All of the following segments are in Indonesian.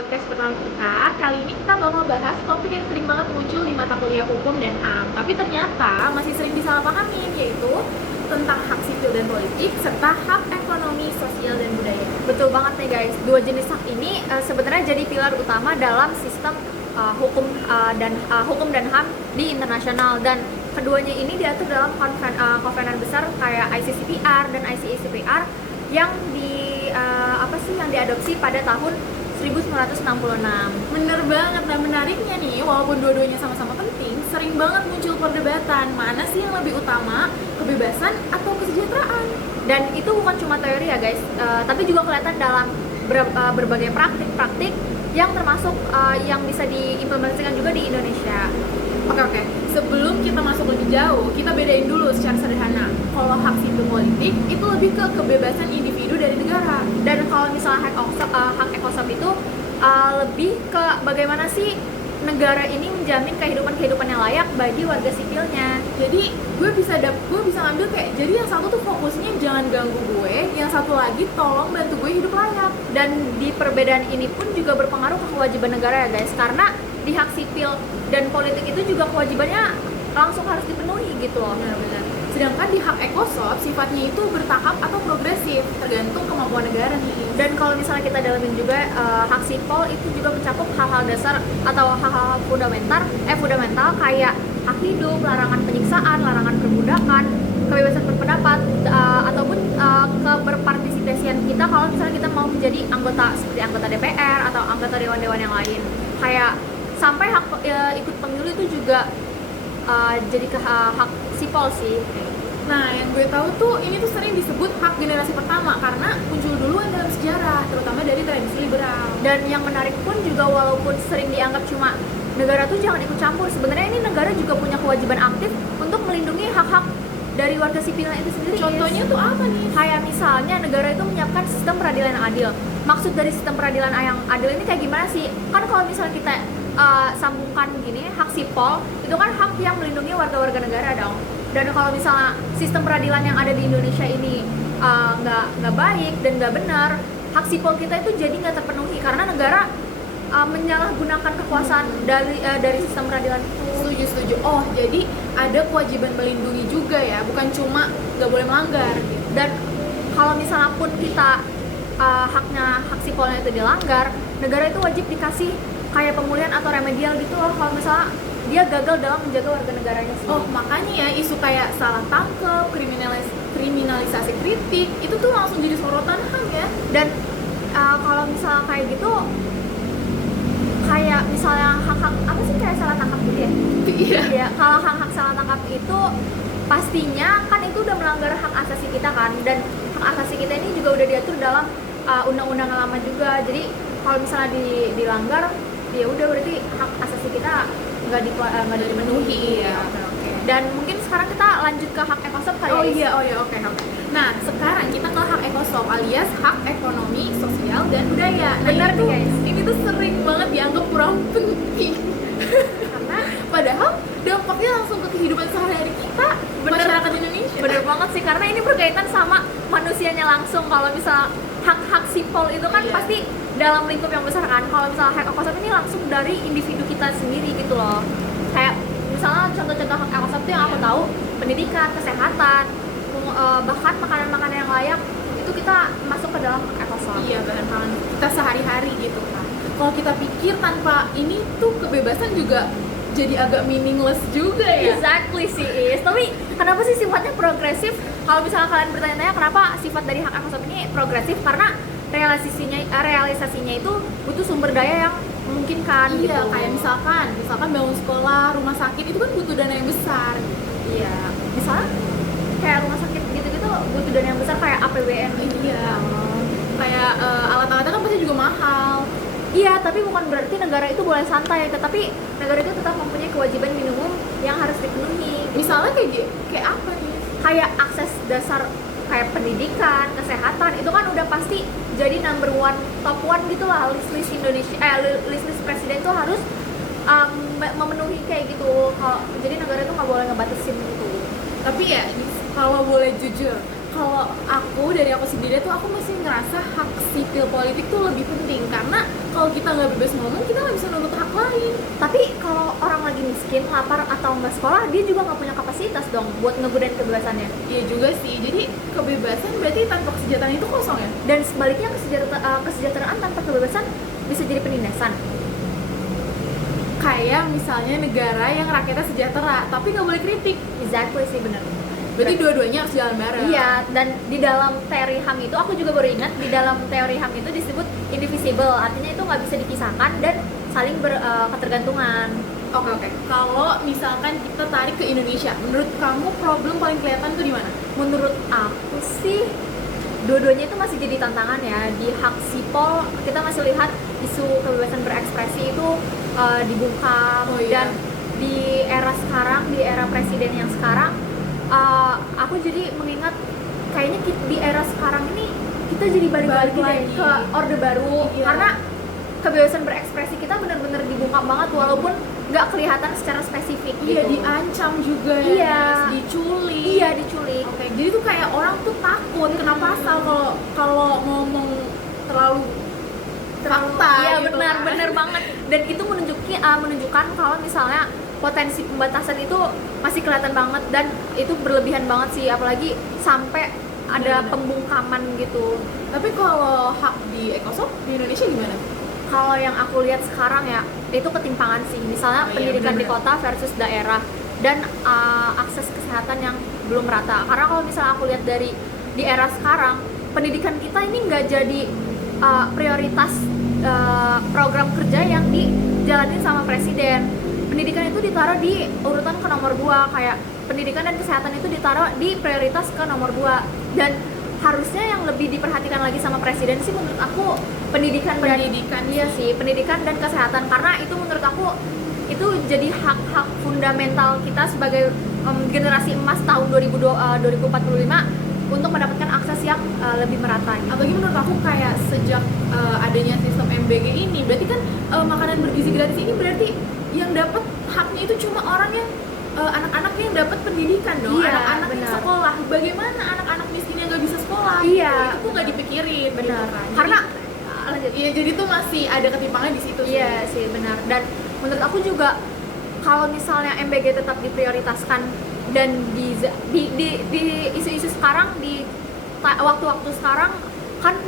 podcast pertama kita. Kali ini kita bakal bahas topik yang sering banget muncul di mata kuliah hukum dan HAM, tapi ternyata masih sering disalahpahami, yaitu tentang hak sipil dan politik serta hak ekonomi, sosial, dan budaya. Betul banget nih guys, dua jenis hak ini sebenarnya jadi pilar utama dalam sistem hukum dan HAM di internasional, dan keduanya ini diatur dalam konvenan besar kayak ICCPR dan ICICPR yang yang diadopsi pada tahun 1966. Bener banget, dan menariknya nih, walaupun dua-duanya sama-sama penting, sering banget muncul perdebatan mana sih yang lebih utama, kebebasan atau kesejahteraan. Dan itu bukan cuma teori ya guys, tapi juga kelihatan dalam berbagai praktik-praktik yang termasuk yang bisa diimplementasikan juga di Indonesia. Oke. Sebelum kita masuk lebih jauh, kita bedain dulu secara sederhana. Kalau hak sipil politik itu lebih ke kebebasan individu dari negara. Dan kalau misalnya hak ekosop itu lebih ke bagaimana sih negara ini menjamin kehidupan yang layak bagi warga sipilnya. Jadi gue bisa ngambil kayak, jadi yang satu tuh fokusnya jangan ganggu gue, yang satu lagi tolong bantu gue hidup layak. Dan di perbedaan ini pun juga berpengaruh ke kewajiban negara ya guys, karena di hak sipil dan politik itu juga kewajibannya langsung harus dipenuhi gitu loh. Benar-benar. Sedangkan di hak ekosop sifatnya itu bertahap atau progresif, tergantung kemampuan negara nih. Dan kalau misalnya kita dalamin juga hak sipil itu juga mencakup hal-hal dasar atau hal-hal fundamental kayak hak hidup, larangan penyiksaan, larangan perbudakan, kebebasan berpendapat, ataupun keberpartisipasian kita kalau misalnya kita mau menjadi anggota seperti anggota DPR atau anggota dewan-dewan yang lain. Kayak sampai hak ikut pemilu itu juga jadi ke hak sipil sih. Nah, yang gue tahu tuh ini tuh sering disebut hak generasi pertama karena muncul duluan dalam sejarah, terutama dari tradisi liberal. Dan yang menarik pun juga walaupun sering dianggap cuma negara tuh jangan ikut campur, sebenarnya ini negara juga punya kewajiban aktif untuk melindungi hak-hak dari warga sipilnya itu sendiri. Contohnya tuh apa nih? Kayak misalnya negara itu menyiapkan sistem peradilan yang adil. Maksud dari sistem peradilan yang adil ini kayak gimana sih? Kan kalau misalnya kita sambungkan gini, hak sipil itu kan hak yang melindungi warga-warga negara dong. Dan kalau misalnya sistem peradilan yang ada di Indonesia ini nggak baik dan nggak benar, hak sipil kita itu jadi nggak terpenuhi karena negara menyalahgunakan kekuasaan dari sistem peradilan itu. Setuju. Oh, jadi ada kewajiban melindungi juga ya, bukan cuma nggak boleh melanggar gitu. Dan kalau misalnya pun kita hak sipilnya itu dilanggar, negara itu wajib dikasih kayak pemulihan atau remedial gitu loh kalau misalnya dia gagal dalam menjaga warga negaranya sendiri. Oh, makanya ya isu kayak salah tangkap, kriminalisasi kritik itu tuh langsung jadi sorotan HAM ya. Dan kalau misalnya kayak gitu, kayak misalnya hak-hak apa sih kayak salah tangkap gitu ya? Iya. Ya, kalau hak-hak salah tangkap itu pastinya kan itu udah melanggar hak asasi kita kan, dan hak asasi kita ini juga udah diatur dalam undang-undang lama juga. Jadi kalau misalnya dilanggar, ya udah berarti hak asasi kita nggak dipenuhi. Iya. Oke. Dan mungkin sekarang kita lanjut ke hak ekosop kali Oh ya. iya, oke. Nah, sekarang kita ke hak ekosop alias hak ekonomi, sosial, dan budaya. Nah, Benar nih, guys. Ini tuh sering banget dianggap kurang penting. Karena Padahal dampaknya langsung ke kehidupan sehari-hari kita, masyarakat Indonesia. bener banget sih, karena ini berkaitan sama manusianya langsung. Kalau misalnya hak-hak sipil itu kan Iya. pasti dalam lingkup yang besar kan. Kalau misalnya hak ekosop ini langsung dari individu kita sendiri gitu loh. Kayak misalnya contoh-contoh hak ekosop itu yang aku tahu, pendidikan, kesehatan, bahkan makanan-makanan yang layak itu kita masuk ke dalam hak ekosop. Iya, bahan-bahan kita sehari-hari gitu kan. Kalau kita pikir tanpa ini tuh kebebasan juga jadi agak meaningless juga ya. Exactly sih Is. Tapi kenapa sih sifatnya progresif? Kalau misalnya kalian bertanya-tanya kenapa sifat dari hak ekosop ini progresif, karena realisasinya itu butuh sumber daya yang memungkinkan Iya, gitu. kayak misalkan bangun sekolah, rumah sakit itu kan butuh dana yang besar. Iya, misalnya kayak rumah sakit gitu-gitu butuh dana yang besar kayak APBN. Iya. Kayak alat-alatnya kan pasti juga mahal. Iya, tapi bukan berarti negara itu boleh santai, tetapi negara itu tetap mempunyai kewajiban minimum yang harus dipenuhi. Misalnya kayak apa nih? Kayak akses dasar kayak pendidikan, kesehatan itu kan udah pasti jadi number one, top one gitu lah. List list presiden tuh harus memenuhi kayak gitu. Jadi negara itu nggak boleh ngebatasin gitu. Tapi ya kalau boleh jujur, kalau aku dari aku sendiri tuh aku masih ngerasa hak sipil politik tuh lebih penting, karena kalau kalau kita nggak bebas ngomong, kita nggak bisa nuntut hak lain. Tapi kalau orang lagi miskin, lapar atau nggak sekolah, dia juga nggak punya kapasitas dong buat ngegudain kebebasannya. Iya juga sih, jadi kebebasan berarti tanpa kesejahteraan itu kosong ya? Dan sebaliknya kesejahteraan tanpa kebebasan bisa jadi penindasan. Kayak misalnya negara yang rakyatnya sejahtera tapi nggak boleh kritik. Exactly sih, benar. Berarti dua-duanya harus jalan bareng. Iya, dan di dalam teori HAM itu aku juga baru ingat, di dalam teori HAM itu disebut indivisible, artinya itu nggak bisa dipisahkan dan saling ketergantungan. Oke. Kalau misalkan kita tarik ke Indonesia, menurut kamu problem paling kelihatan tuh di mana? Menurut aku sih dua-duanya itu masih jadi tantangan ya. Di hak sipol kita masih lihat isu kebebasan berekspresi itu dibungkam. Oh, iya. Dan di era sekarang, di era presiden yang sekarang, aku jadi mengingat kayaknya di era sekarang ini kita jadi balik lagi ke orde baru. Iya. Karena kebebasan berekspresi kita benar-benar dibungkam banget walaupun nggak kelihatan secara spesifik. Iya, gitu. diancam juga ya, Iya. diculik. Iya, diculik. Oke, jadi tuh kayak orang tuh takut kena pasal kalau ngomong terlalu fakta. Iya, gitu benar kan. benar banget. Dan itu menunjukkan kalau misalnya potensi pembatasan itu masih kelihatan banget dan itu berlebihan banget sih, apalagi sampai ada Benar. pembungkaman gitu. Tapi kalau hak di Ekosop di Indonesia gimana? Kalau yang aku lihat sekarang ya, itu ketimpangan sih. Misalnya Oh, iya, pendidikan di benar-benar. kota versus daerah dan akses kesehatan yang belum rata. Karena kalau misalnya aku lihat dari di era sekarang, pendidikan kita ini nggak jadi prioritas program kerja yang dijalanin sama presiden. Pendidikan itu ditaruh di urutan ke nomor 2, kayak pendidikan dan kesehatan itu ditaruh di prioritas ke nomor 2. Dan harusnya yang lebih diperhatikan lagi sama presiden sih menurut aku pendidikan iya sih, pendidikan dan kesehatan, karena itu menurut aku itu jadi hak-hak fundamental kita sebagai generasi emas tahun 2045 untuk mendapatkan akses yang lebih merata gitu. Apalagi menurut aku kayak sejak adanya sistem MBG ini, berarti kan makanan bergizi gratis ini berarti yang dapat haknya itu cuma orang yang anak-anak yang dapat pendidikan dong, Iya, anak-anak yang benar. sekolah. Bagaimana anak-anak miskin yang nggak bisa sekolah? Iya. Itu tuh nggak dipikirin. Benar. Gitu kan. Karena Jadi, iya, jadi tuh masih ada ketimpangan di situ. iya sih, benar. Dan menurut aku juga kalau misalnya MBG tetap diprioritaskan dan di isu-isu sekarang, di waktu-waktu sekarang kan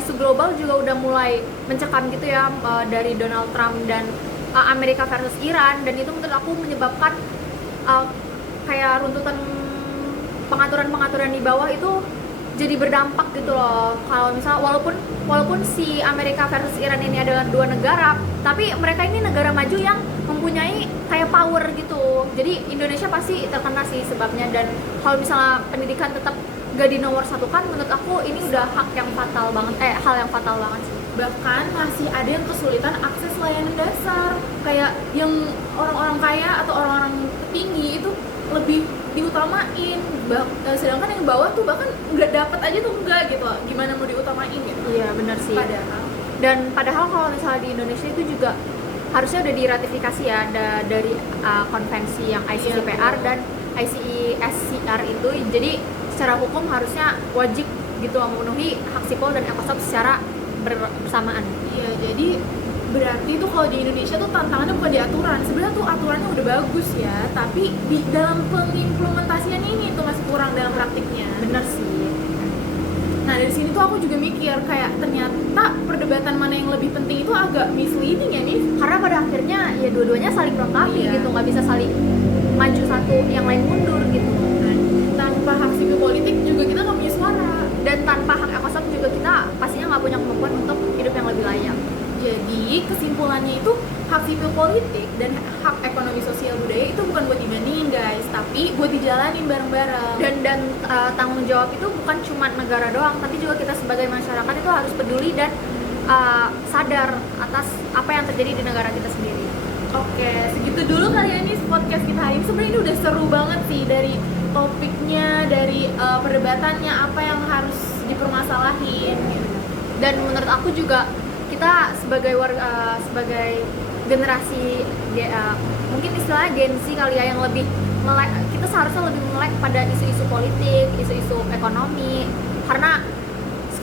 isu global juga udah mulai mencekam gitu ya, dari Donald Trump dan Amerika versus Iran, dan itu menurut aku menyebabkan kayak runtutan pengaturan di bawah itu jadi berdampak gitu loh. Kalau misal walaupun si Amerika versus Iran ini adalah dua negara, tapi mereka ini negara maju yang mempunyai kayak power gitu. Jadi Indonesia pasti terkena sih sebabnya. Dan kalau misalnya pendidikan tetap gak di nomor satu kan, menurut aku ini udah hal yang fatal banget sih. Bahkan masih ada yang kesulitan akses layanan dasar, kayak yang orang-orang kaya atau orang-orang petinggi itu lebih diutamain, sedangkan yang bawah tuh bahkan nggak dapat aja tuh enggak gitu. Gimana mau diutamain gitu? Iya benar sih. Padahal kalau misalnya di Indonesia itu juga harusnya udah diratifikasi ya, ada dari konvensi yang ICCPR dan ICSCR itu. Jadi secara hukum harusnya wajib gitu memenuhi hak sipol dan ekosop secara bersamaan. Iya, jadi berarti tuh kalau di Indonesia tuh tantangannya bukan di aturan. Sebenarnya tuh aturannya udah bagus ya, tapi di dalam pengimplementasian ini tuh masih kurang dalam praktiknya. Bener sih. Nah, dari sini tuh aku juga mikir kayak ternyata perdebatan mana yang lebih penting itu agak misleading ya nih. Karena pada akhirnya ya dua-duanya saling melengkapi Iya. gitu, nggak bisa saling maju satu yang lain mundur gitu. Tanpa hak sipil politik juga kita nggak punya suara. Dan tanpa hak ekosop juga kita pastinya nggak punya kemampuan untuk hidup yang lebih layak. Jadi kesimpulannya itu hak sipil politik dan hak ekonomi sosial budaya itu bukan buat dibandingin guys, tapi buat dijalanin bareng-bareng. Dan tanggung jawab itu bukan cuma negara doang, tapi juga kita sebagai masyarakat itu harus peduli dan sadar atas apa yang terjadi di negara kita sendiri. Oke, segitu dulu kali ya nih podcast kita hari ini. Sebenarnya ini udah seru banget sih, dari topiknya, dari perdebatannya, apa yang harus dipermasalahin gitu. Dan menurut aku juga kita sebagai sebagai generasi mungkin istilahnya Gen Z kali ya, yang lebih melek, kita seharusnya lebih melek pada isu-isu politik, isu-isu ekonomi, karena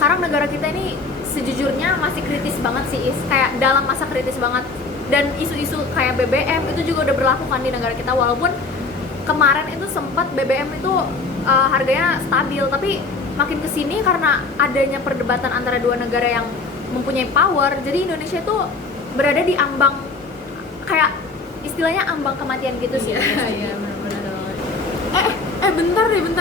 sekarang negara kita ini sejujurnya masih kritis banget sih, kayak dalam masa kritis banget. Dan isu-isu kayak BBM itu juga udah berlaku kan di negara kita, walaupun kemarin itu sempat BBM itu harganya stabil, tapi makin kesini karena adanya perdebatan antara dua negara yang mempunyai power, jadi Indonesia itu berada di ambang, kayak istilahnya ambang kematian gitu sih. Iya, benar-benar.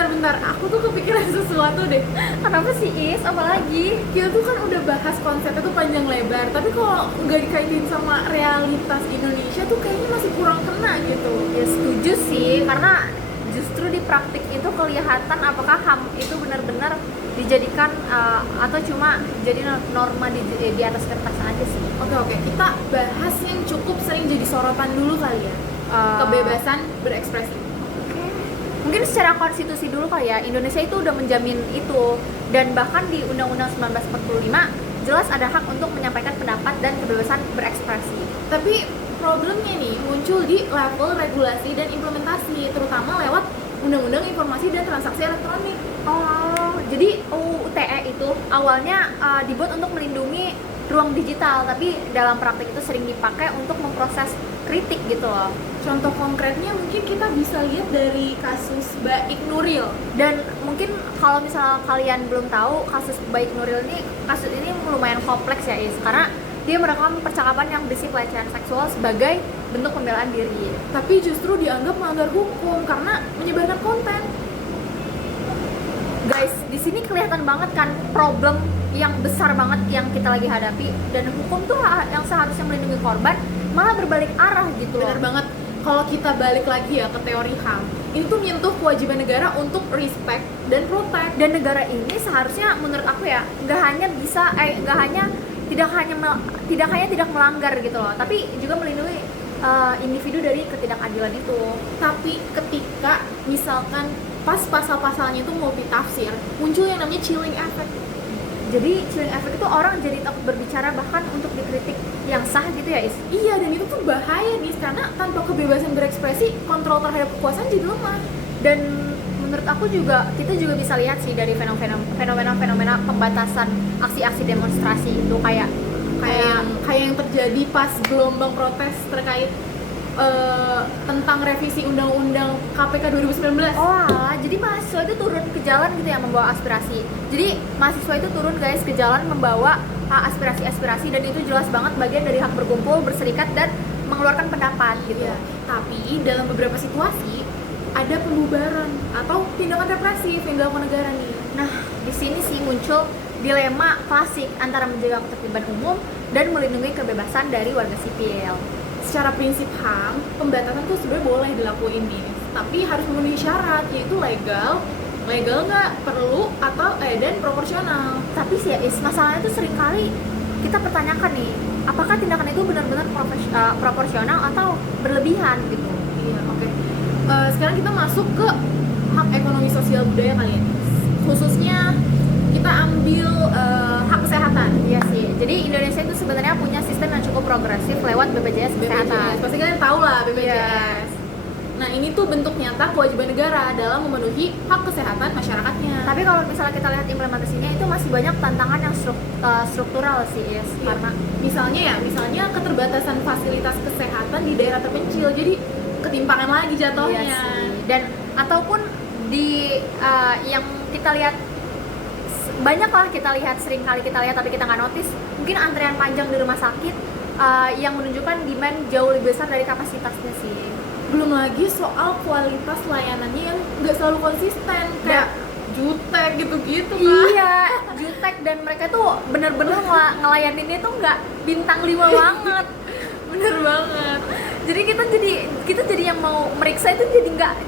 Bentar. Aku tuh kepikiran sesuatu deh. Kenapa sih Is? Apalagi? Kita tuh kan udah bahas konsepnya tuh panjang lebar, tapi kalau nggak dikaitin sama realitas Indonesia tuh kayaknya masih kurang kena gitu. Ya setuju sih, karena justru di praktik itu kelihatan apakah HAM itu benar-benar dijadikan atau cuma jadi norma di atas kertas aja sih. Oke, kita bahas yang cukup sering jadi sorotan dulu kali ya. Kebebasan berekspresi. Mungkin secara konstitusi dulu kali ya, Indonesia itu udah menjamin itu, dan bahkan di Undang-Undang 1945 jelas ada hak untuk menyampaikan pendapat dan kebebasan berekspresi. Tapi problemnya nih muncul di level regulasi dan implementasi, terutama lewat Undang-Undang Informasi dan Transaksi Elektronik. Oh, jadi UU ITE itu awalnya dibuat untuk melindungi ruang digital, tapi dalam praktik itu sering dipakai untuk memproses kritik gitu loh. Contoh konkretnya mungkin kita bisa lihat dari kasus Baik Nuril. Dan mungkin kalau misalnya kalian belum tahu, kasus Baik Nuril ini, kasus ini lumayan kompleks ya Is, karena dia merekam percakapan yang berisi pelecehan seksual sebagai bentuk pembelaan diri. Tapi justru dianggap melanggar hukum karena menyebarkan konten. Guys, di sini kelihatan banget kan problem yang besar banget yang kita lagi hadapi, dan hukum tuh yang seharusnya melindungi korban malah berbalik arah gitu loh. Benar banget. Kalau kita balik lagi ya ke teori HAM, ini tuh menyentuh kewajiban negara untuk respect dan protect. Dan negara ini seharusnya menurut aku ya tidak hanya tidak melanggar gitu loh, tapi juga melindungi individu dari ketidakadilan itu. Tapi ketika misalkan pas pasal-pasalnya itu multitafsir, muncul yang namanya chilling effect. Jadi chilling effect itu orang jadi takut berbicara bahkan untuk dikritik yang sah gitu ya Is? Iya, dan itu tuh bahaya nih, karena tanpa kebebasan berekspresi, kontrol terhadap kekuasaan jadi lemah. Dan menurut aku juga, kita juga bisa lihat sih dari fenomena pembatasan aksi-aksi demonstrasi itu, kayak yang terjadi pas gelombang protes terkait tentang revisi undang-undang KPK 2019. Jadi mahasiswa itu turun ke jalan gitu ya, membawa aspirasi. Jadi mahasiswa itu turun guys ke jalan membawa aspirasi-aspirasi, dan itu jelas banget bagian dari hak berkumpul, berserikat, dan mengeluarkan pendapat gitu. Ya, tapi dalam beberapa situasi ada pembubaran atau tindakan represif yang dilakukan negara nih. Nah, di sini sih muncul dilema klasik antara menjaga ketertiban umum dan melindungi kebebasan dari warga sipil. Secara prinsip HAM, pembatasan tuh sebenarnya boleh dilakuin nih, tapi harus memenuhi syarat, yaitu legal nggak, perlu, atau dan proporsional. Tapi sih ya Is, masalahnya tuh seringkali kita pertanyakan nih, apakah tindakan itu benar-benar proporsional atau berlebihan gitu. Iya, oke. Sekarang kita masuk ke hak ekonomi sosial budaya kali ya, khususnya kita ambil hak kesehatan. Iya sih, jadi Indonesia itu sebenarnya punya sistem yang cukup progresif lewat BPJS Kesehatan. Pasti kalian tahu lah BPJS. Yes. Nah, ini tuh bentuk nyata kewajiban negara dalam memenuhi hak kesehatan masyarakatnya. Tapi kalau misalnya kita lihat implementasinya, itu masih banyak tantangan yang struktural sih Yes. Iya. Karena misalnya keterbatasan fasilitas kesehatan di daerah terpencil, jadi ketimpangan lagi jatuhnya. Iya sih. Dan ataupun di yang kita lihat, sering kali kita lihat tapi kita nggak notice, mungkin antrian panjang di rumah sakit yang menunjukkan demand jauh lebih besar dari kapasitasnya sih. Belum lagi soal kualitas layanannya yang nggak selalu konsisten, kayak jutek gitu-gitu kan. Iya, jutek, dan mereka tuh bener-bener ngelayaninnya tuh nggak bintang 5 banget. Bener banget. Jadi kita jadi yang mau meriksa itu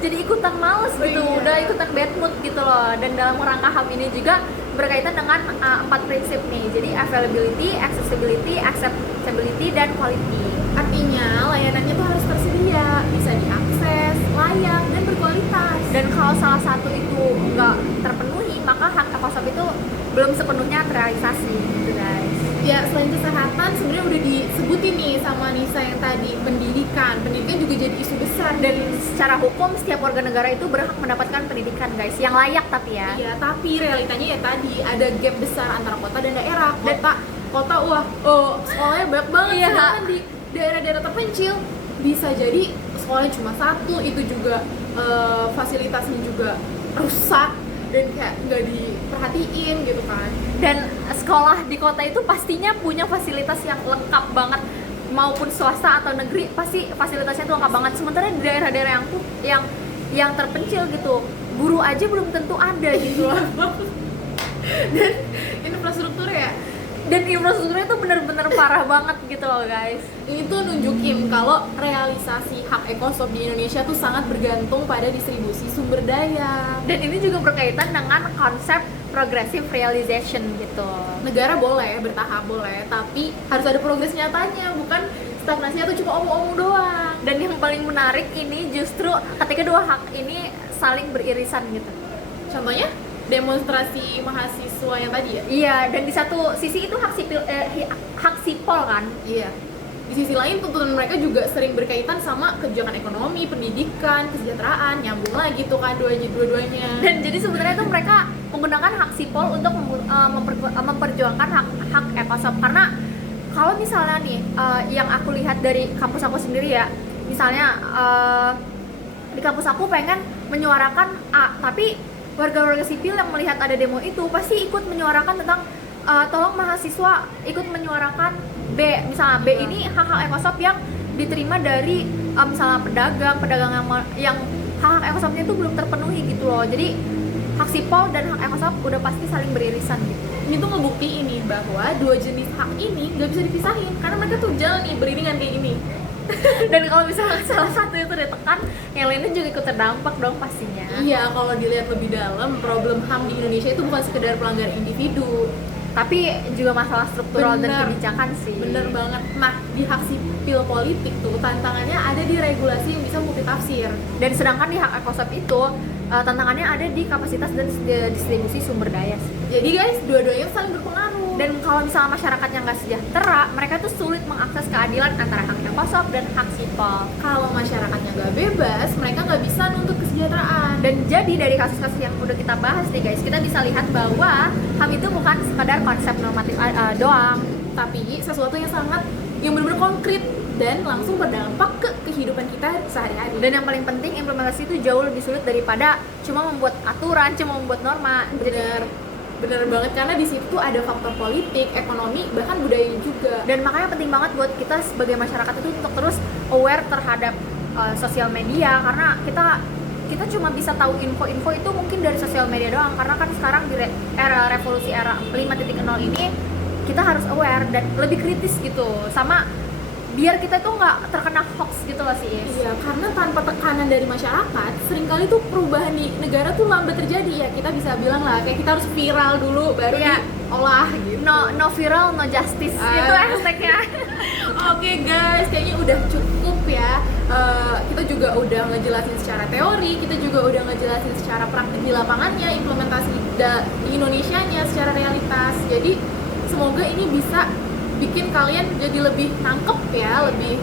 jadi ikutan males gitu. Iya. Udah ikutan bad mood gitu loh. Dan dalam rangka HAM ini juga berkaitan dengan 4 prinsip nih. Jadi availability, accessibility, acceptability, dan quality. Artinya layanannya tuh harus tersedia, bisa diakses, layak, dan berkualitas. Dan kalau salah satu itu nggak terpenuhi, maka hak ekosop itu belum sepenuhnya terrealisasi gitu guys. Ya, selain kesehatan sebenarnya udah disebutin nih sama Nisa yang tadi, pendidikan juga jadi isu besar Dan secara hukum setiap warga negara itu berhak mendapatkan pendidikan guys, yang layak tapi ya. Iya, tapi realitanya ya tadi ada gap besar antara kota dan daerah. Kota wah, sekolahnya banyak banget, Iya. sedangkan di daerah-daerah terpencil bisa jadi sekolahnya cuma satu, itu juga fasilitasnya juga rusak dan kayak nggak diperhatiin gitu kan. Dan sekolah di kota itu pastinya punya fasilitas yang lengkap banget, maupun swasta atau negeri pasti fasilitasnya tuh lengkap banget. Sementara di daerah-daerah yang terpencil gitu, guru aja belum tentu ada gitu loh. Dan infrastrukturnya Itu bener-bener parah banget gitu loh guys. ini tuh nunjukin kalau realisasi hak ekosop di Indonesia tuh sangat bergantung pada distribusi sumber daya. Dan ini juga berkaitan dengan konsep progressive realization gitu. Negara boleh bertahap, boleh, tapi harus ada progres nyatanya, bukan stagnasinya tuh cuma omong-omong doang. Dan yang paling menarik ini justru ketika dua hak ini saling beririsan gitu. Contohnya demonstrasi mahasiswa yang tadi ya. Iya, dan di satu sisi itu hak sipol kan. Iya. Di sisi lain tuntutan mereka juga sering berkaitan sama kebijakan ekonomi, pendidikan, kesejahteraan, nyambung lagi tuh kan dua-duanya. Dan jadi sebenarnya itu mereka menggunakan hak sipol untuk memperjuangkan hak ekosop. Karena kalau misalnya nih yang aku lihat dari kampus aku sendiri ya, misalnya di kampus aku pengen menyuarakan A, tapi warga-warga sipil yang melihat ada demo itu pasti ikut menyuarakan tentang tolong mahasiswa ikut menyuarakan B, misalnya B ini hak-hak ekosop yang diterima dari misalnya pedagang yang hak-hak ekosopnya itu belum terpenuhi gitu loh. Jadi hak sipol dan hak ekosop udah pasti saling beririsan gitu. Ini tuh ngebuktiin nih bahwa dua jenis hak ini nggak bisa dipisahin karena mereka tuh jalan nih beriringan kayak gini. Dan kalau misalnya salah satu itu ditekan, yang lainnya juga ikut terdampak dong pastinya. Iya, kalau dilihat lebih dalam, problem HAM di Indonesia itu bukan sekedar pelanggaran individu, tapi juga masalah struktural dan Bener. kebijakan sih. bener banget. Nah, di hak sipil politik tuh tantangannya ada di regulasi yang bisa multitafsir. Dan sedangkan di hak ekosop itu tantangannya ada di kapasitas dan distribusi sumber daya sih. Jadi guys, dua-duanya saling berpengaruh. Dan kalau misalnya masyarakatnya nggak sejahtera, mereka tuh sulit mengakses keadilan antara hak ekosop dan hak sipol. Kalau masyarakatnya nggak bebas, mereka nggak bisa nuntut kesejahteraan. Dan jadi dari kasus-kasus yang udah kita bahas nih guys, kita bisa lihat bahwa HAM itu bukan sekadar konsep normatif doang, Tapi sesuatu yang benar-benar konkret dan langsung berdampak ke kehidupan kita sehari-hari. dan yang paling penting implementasi itu jauh lebih sulit daripada cuma membuat aturan, cuma membuat norma. Bener banget, karena di situ tuh ada faktor politik, ekonomi, bahkan budaya juga. Dan makanya penting banget buat kita sebagai masyarakat itu untuk terus aware terhadap sosial media, karena kita cuma bisa tahu info-info itu mungkin dari sosial media doang, karena kan sekarang di era revolusi era 5.0 ini kita harus aware dan lebih kritis gitu, sama biar kita tuh nggak terkena hoax gitu loh sih. Iya, karena tanpa tekanan dari masyarakat, seringkali tuh perubahan di negara tuh lambat terjadi ya. Kita bisa bilang lah, kayak kita harus viral dulu baru Iya. diolah gitu. No viral, no justice, itu hashtagnya. Oke guys, kayaknya udah cukup ya. Kita juga udah ngejelasin secara teori, kita juga udah ngejelasin secara praktik di lapangannya, implementasi di Indonesianya secara realitas. Jadi semoga ini bisa bikin kalian jadi lebih nangkep ya, lebih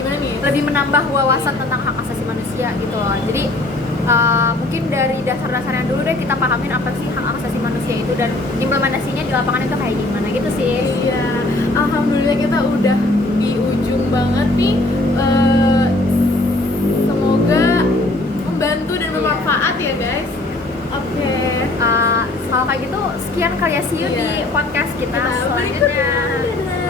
gimana nih? Lebih menambah wawasan tentang hak asasi manusia gitu loh. Jadi mungkin dari dasar-dasarnya dulu deh kita pahamin apa sih hak asasi manusia itu, dan implementasinya di lapangan itu kayak gimana gitu sih. Iya, alhamdulillah kita udah di ujung banget nih. Semoga membantu dan bermanfaat ya guys. Oke. Kalau kayak gitu sekian kali ya, see you Iya. di podcast kita Nah, selanjutnya. berikutnya. Dadah.